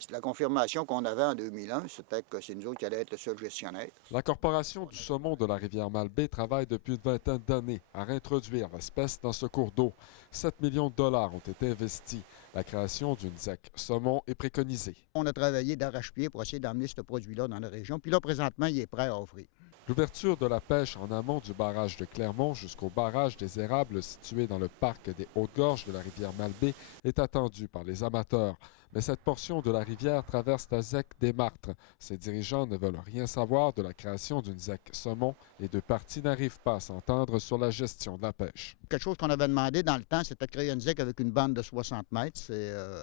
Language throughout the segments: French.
C'est la confirmation qu'on avait en 2001, c'était que c'est nous autres qui allaient être le seul gestionnaire. La Corporation du saumon de la rivière Malbaie travaille depuis une vingtaine d'années à réintroduire l'espèce dans ce cours d'eau. 7 millions de dollars ont été investis. La création d'une ZEC saumon est préconisée. On a travaillé d'arrache-pied pour essayer d'amener ce produit-là dans la région. Puis là, présentement, il est prêt à offrir. L'ouverture de la pêche en amont du barrage de Clermont jusqu'au barrage des Érables situé dans le parc des Hautes-Gorges de la rivière Malbaie est attendue par les amateurs. Mais cette portion de la rivière traverse la ZEC des Martres. Ses dirigeants ne veulent rien savoir de la création d'une ZEC saumon. Les deux parties n'arrivent pas à s'entendre sur la gestion de la pêche. Quelque chose qu'on avait demandé dans le temps, c'était de créer une ZEC avec une bande de 60 mètres.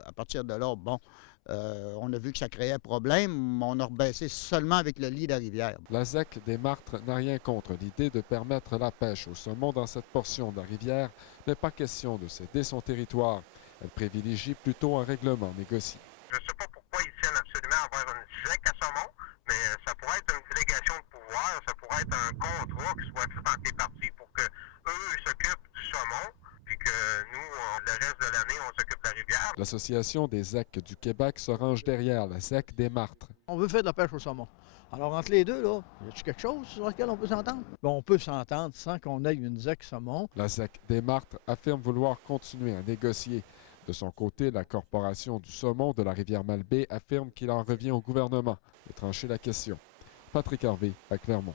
À partir de là, on a vu que ça créait problème. On a rebaissé seulement avec le lit de la rivière. La ZEC des Martres n'a rien contre l'idée de permettre la pêche au saumon dans cette portion de la rivière, mais pas question de céder son territoire. Elle privilégie plutôt un règlement négocié. Je ne sais pas pourquoi ils tiennent absolument à avoir une ZEC à saumon, mais ça pourrait être une délégation de pouvoir, ça pourrait être un contrat qui soit fait entre les parties pour que eux s'occupent du saumon, puis que nous, le reste de l'année, on s'occupe de la rivière. L'Association des ZEC du Québec se range derrière la ZEC des Martres. On veut faire de la pêche au saumon. Alors, entre les deux, là, y a-t-il quelque chose sur lequel on peut s'entendre? On peut s'entendre sans qu'on ait une ZEC saumon. La ZEC des Martres affirme vouloir continuer à négocier. De son côté, la Corporation du saumon de la rivière Malbaie affirme qu'il en revient au gouvernement de trancher la question. Patrick Harvey à Clermont.